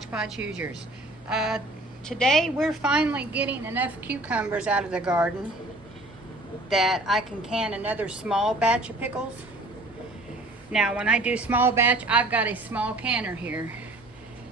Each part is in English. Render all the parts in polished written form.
Hodge Podge Hoosiers. Today we're finally getting enough cucumbers out of the garden that I can another small batch of pickles. Now when I do small batch, I've got a small canner here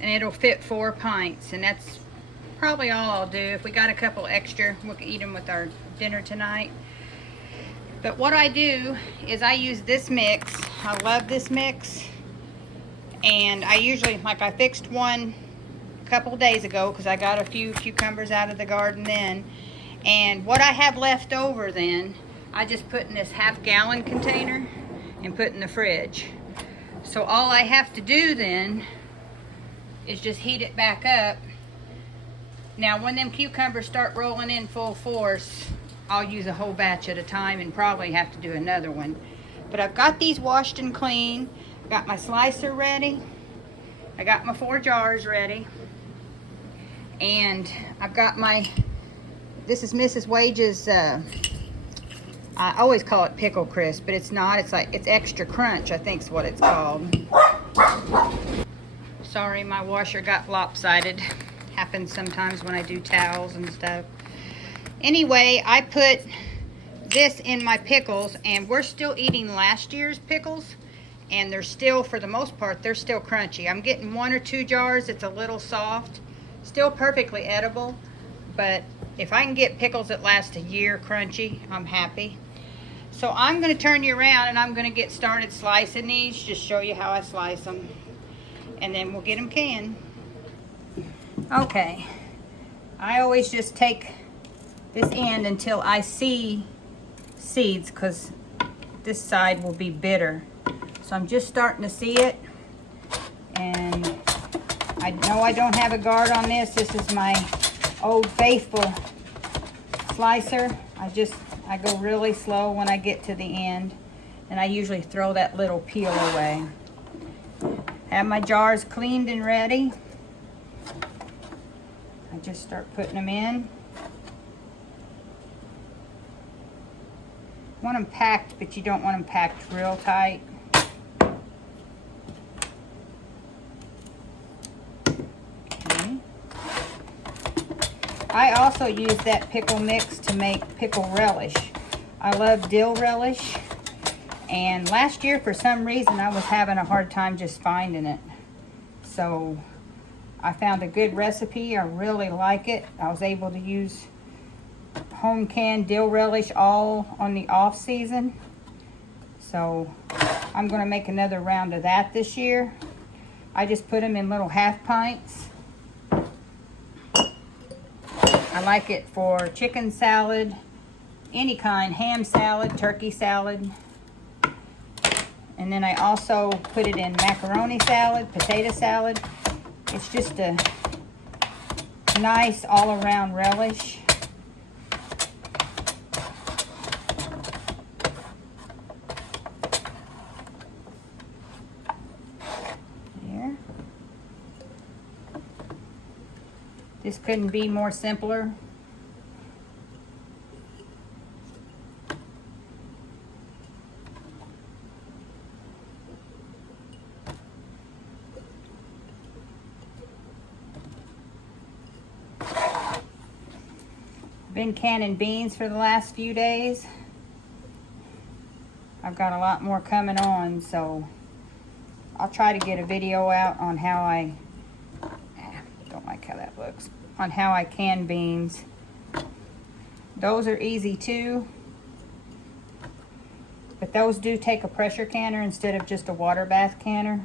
and it'll fit 4 pints, and that's probably all I'll do. If we got a couple extra, we'll eat them with our dinner tonight. But what I do is I use this mix. I love this mix. And I usually, like I fixed one a couple days ago because I got a few cucumbers out of the garden then. And what I have left over then, I just put in this half-gallon container and put in the fridge. So all I have to do then is just heat it back up. Now when them cucumbers start rolling in full force, I'll use a whole batch at a time and probably have to do another one. But I've got these washed and clean. Got my slicer ready. I got my 4 jars ready. And I've got my, this is Mrs. Wage's, I always call it pickle crisp, but it's not. It's like, it's extra crunch, I think is what it's called. Sorry, my washer got lopsided. Happens sometimes when I do towels and stuff. Anyway, I put this in my pickles, and we're still eating last year's pickles, and they're still, for the most part, they're still crunchy. I'm getting 1 or 2 jars. It's a little soft, still perfectly edible, but if I can get pickles that last a year crunchy, I'm happy. So I'm going to turn you around and I'm going to get started slicing these, just show you how I slice them, and then we'll get them canned. Okay, I always just take this end until I see seeds, because this side will be bitter. So I'm just starting to see it, and I know I don't have a guard on this. This is my old faithful slicer. I go really slow when I get to the end, and I usually throw that little peel away. Have my jars cleaned and ready. I just start putting them in. Want them packed, but you don't want them packed real tight. Okay. I also use that pickle mix to make pickle relish. I love dill relish, and last year for some reason I was having a hard time just finding it. So I found a good recipe. I really like it. I was able to use home canned dill relish all on the off season. So I'm going to make another round of that this year. I just put them in little half pints. I like it for chicken salad, any kind, ham salad, turkey salad. And then I also put it in macaroni salad, potato salad. It's just a nice all-around relish. There. This couldn't be more simpler. Been canning beans for the last few days. I've got a lot more coming on, so I'll try to get a video out on how I don't like how that looks, on how I can beans. Those are easy too, but those do take a pressure canner instead of just a water bath canner.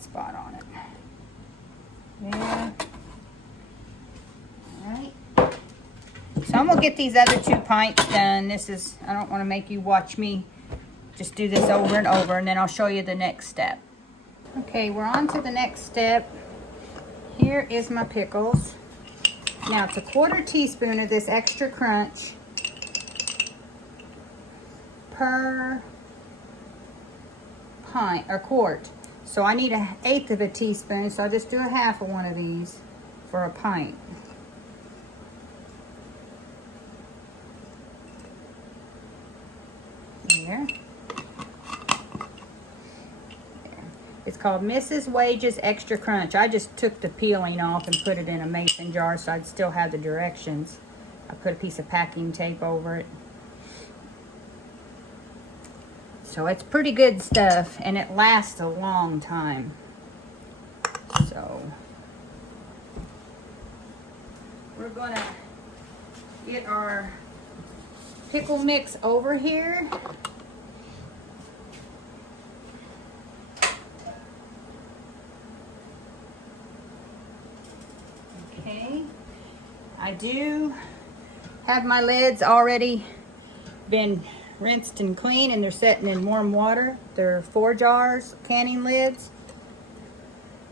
Spot on it. There. Alright. So I'm going to get these other 2 pints done. This is, I don't want to make you watch me just do this over and over, and then I'll show you the next step. Okay, we're on to the next step. Here is my pickles. Now it's a 1/4 teaspoon of this extra crunch per pint or quart. So I need 1/8 of a teaspoon, so I'll just do 1/2 of one of these for a pint. called Mrs. Wage's Extra Crunch. I just took the peeling off and put it in a mason jar so I'd still have the directions. I put a piece of packing tape over it. So it's pretty good stuff, and it lasts a long time. So we're gonna get our pickle mix over here. Okay, I do have my lids already been rinsed and clean, and they're sitting in warm water. They're 4 jars canning lids.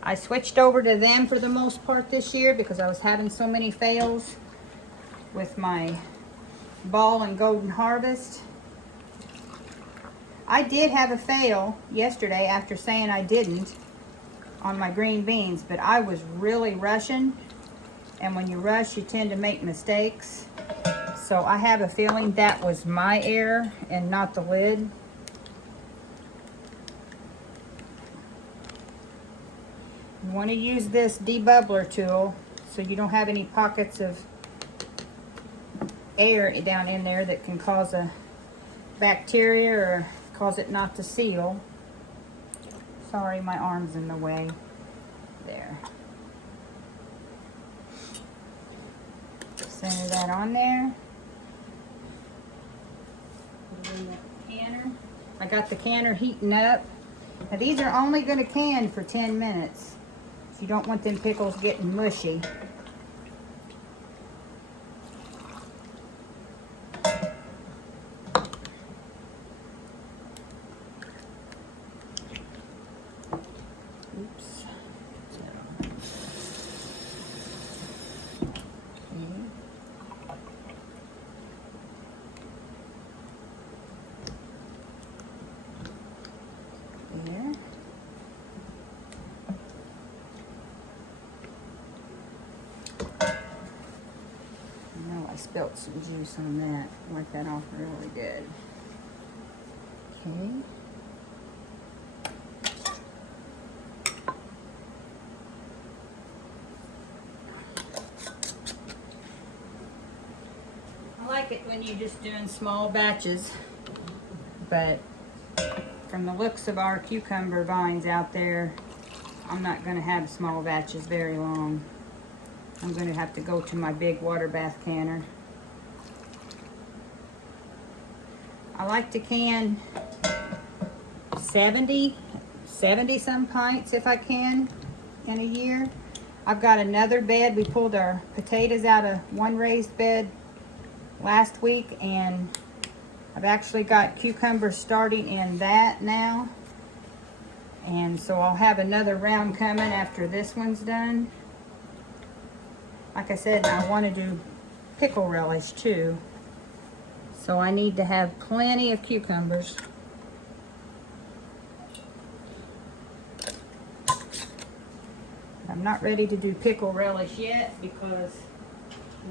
I switched over to them for the most part this year because I was having so many fails with my Ball and Golden Harvest. I did have a fail yesterday after saying I didn't on my green beans, but I was really rushing, and when you rush you tend to make mistakes. So I have a feeling that was my error and not the lid. You want to use this debubbler tool so you don't have any pockets of air down in there that can cause a bacteria or cause it not to seal. Sorry, my arm's in the way. There. Center that on there. Put it in the canner. I got the canner heating up. Now these are only going to can for 10 minutes. So you don't want them pickles getting mushy. Oops. There. No, I spilt some juice on that. Wipe that off really good. Okay. I like it when you're just doing small batches, but from the looks of our cucumber vines out there, I'm not going to have small batches very long. I'm going to have to go to my big water bath canner. I like to can 70 some pints if I can in a year. I've got another bed. We pulled our potatoes out of one raised bed last week, and I've actually got cucumbers starting in that now. And so I'll have another round coming after this one's done. Like I said, I want to do pickle relish too. So I need to have plenty of cucumbers. I'm not ready to do pickle relish yet because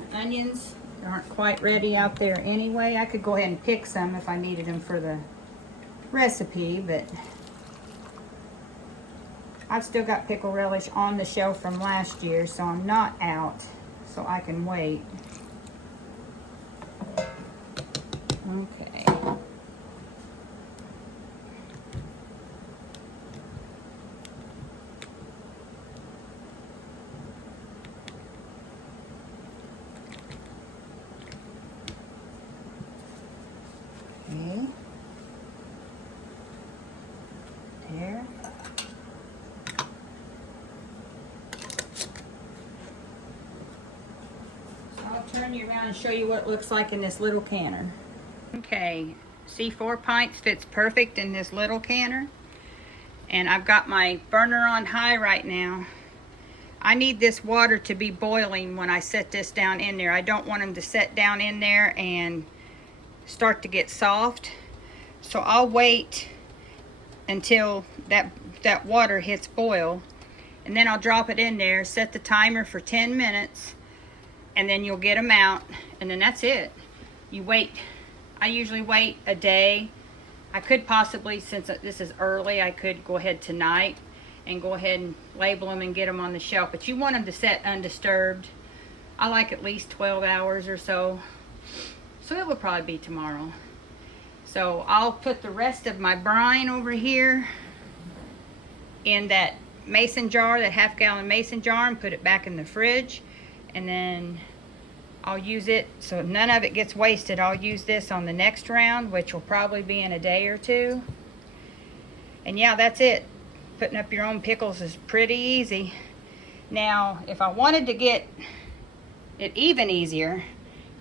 the onions aren't quite ready out there anyway. I could go ahead and pick some if I needed them for the recipe, but I've still got pickle relish on the shelf from last year, so I'm not out, so I can wait. Okay. Okay. There. So I'll turn you around and show you what it looks like in this little canner. Okay, see, 4 pints fits perfect in this little canner. And I've got my burner on high right now. I need this water to be boiling when I set this down in there. I don't want them to set down in there and start to get soft. So I'll wait until that water hits boil, and then I'll drop it in there, set the timer for 10 minutes, and then you'll get them out, and then that's it. You wait. I usually wait a day. I could possibly, since this is early, I could go ahead tonight and go ahead and label them and get them on the shelf. But you want them to set undisturbed. I like at least 12 hours or so. So it will probably be tomorrow. So I'll put the rest of my brine over here in that mason jar, that half-gallon mason jar, and put it back in the fridge. And then I'll use it, so none of it gets wasted. I'll use this on the next round, which will probably be in a day or two. And yeah, that's it. Putting up your own pickles is pretty easy. Now, if I wanted to get it even easier,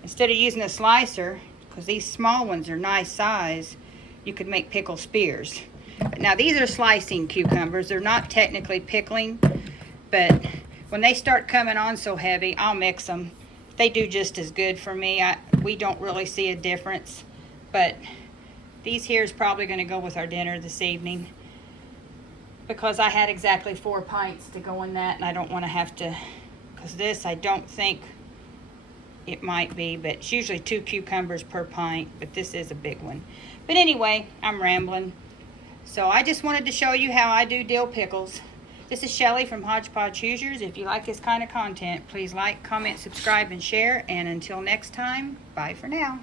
instead of using a slicer, because these small ones are nice size, you could make pickle spears. Now these are slicing cucumbers. They're not technically pickling, but when they start coming on so heavy, I'll mix them. They do just as good for me. We don't really see a difference, but these here is probably going to go with our dinner this evening, because I had exactly 4 pints to go in that, and I don't want to have to, because this I don't think it might be, but it's usually 2 cucumbers per pint, but this is a big one. But anyway, I'm rambling. So I just wanted to show you how I do dill pickles. This is Shelly from Hodgepodge Hoosiers. If you like this kind of content, please like, comment, subscribe, and share. And until next time, bye for now.